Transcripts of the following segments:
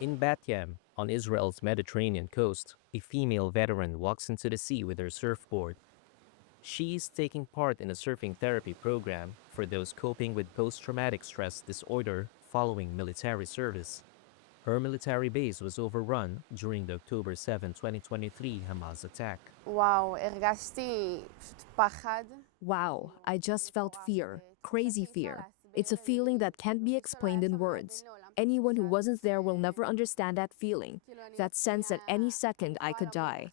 In Batyam, on Israel's Mediterranean coast, a female veteran walks into the sea with her surfboard. She is taking part in a surfing therapy program for those coping with post-traumatic stress disorder following military service. Her military base was overrun during the October 7, 2023 Hamas attack. וואו, הרגשתי פשוט פחד. Wow, I just felt fear, crazy fear. It's a feeling that can't be explained in words. Anyone who wasn't there will never understand that feeling, that sense that any second I could die.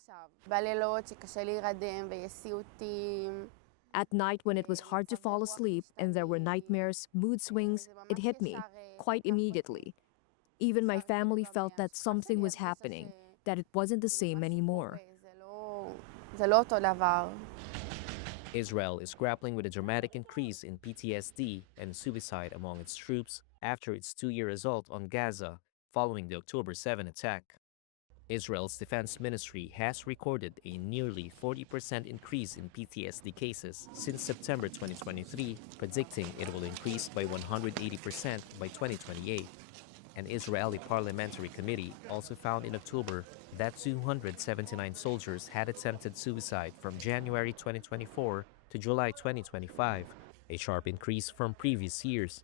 בלילות שקשה להירדם ויש סיוטים. At night, when it was hard to fall asleep and there were nightmares, mood swings, it hit me quite immediately. Even my family felt that something was happening, that it wasn't the same anymore. זה לא אותו דבר. Israel is grappling with a dramatic increase in PTSD and suicide among its troops after its two-year assault on Gaza following the October 7 attack. Israel's defense ministry has recorded a nearly 40% increase in PTSD cases since September 2023, predicting it will increase by 180% by 2028. An Israeli parliamentary committee also found in October that 279 soldiers had attempted suicide from January 2024 to July 2025, a sharp increase from previous years.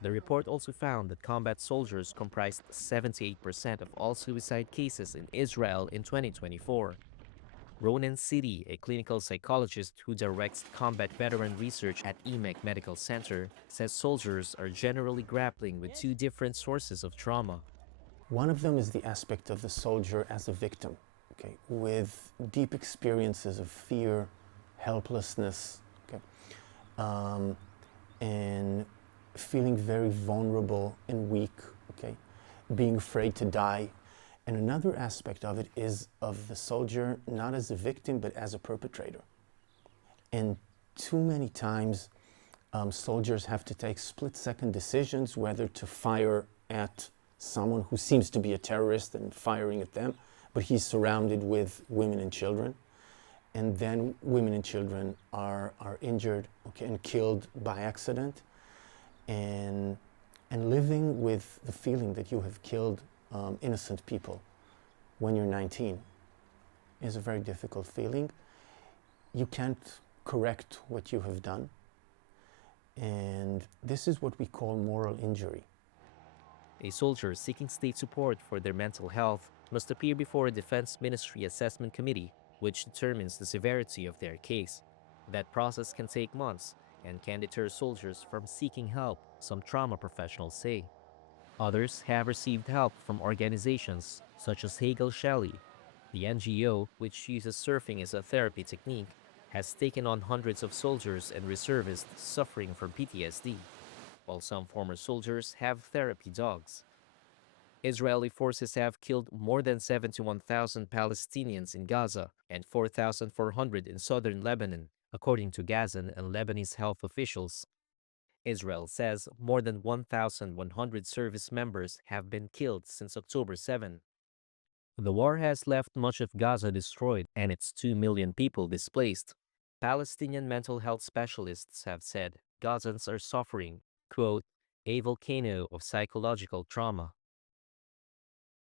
The report also found that combat soldiers comprised 78% of all suicide cases in Israel in 2024. Ronan Sidi, a clinical psychologist who directs combat veteran research at EMEC Medical Center, says soldiers are generally grappling with two different sources of trauma. One of them is the aspect of the soldier as a victim, okay, with deep experiences of fear, helplessness, okay, and feeling very vulnerable and weak, okay, being afraid to die. And another aspect of it is of the soldier not as a victim but as a perpetrator. And too many times soldiers have to take split-second decisions whether to fire at someone who seems to be a terrorist and firing at them, but he's surrounded with women and children. And then women and children are injured, okay, and killed by accident. And living with the feeling that you have killed innocent people when you're 19 is a very difficult feeling. You can't correct what you have done. And this is what we call moral injury. A soldier seeking state support for their mental health must appear before a Defense Ministry Assessment Committee, which determines the severity of their case. That process can take months and can deter soldiers from seeking help, some trauma professionals say. Others have received help from organizations such as Hagel Shelley. The NGO, which uses surfing as a therapy technique, has taken on hundreds of soldiers and reservists suffering from PTSD, while some former soldiers have therapy dogs. Israeli forces have killed more than 71,000 Palestinians in Gaza and 4,400 in southern Lebanon, according to Gazan and Lebanese health officials. Israel says more than 1,100 service members have been killed since October 7. The war has left much of Gaza destroyed and its 2 million people displaced. Palestinian mental health specialists have said Gazans are suffering, quote, a volcano of psychological trauma.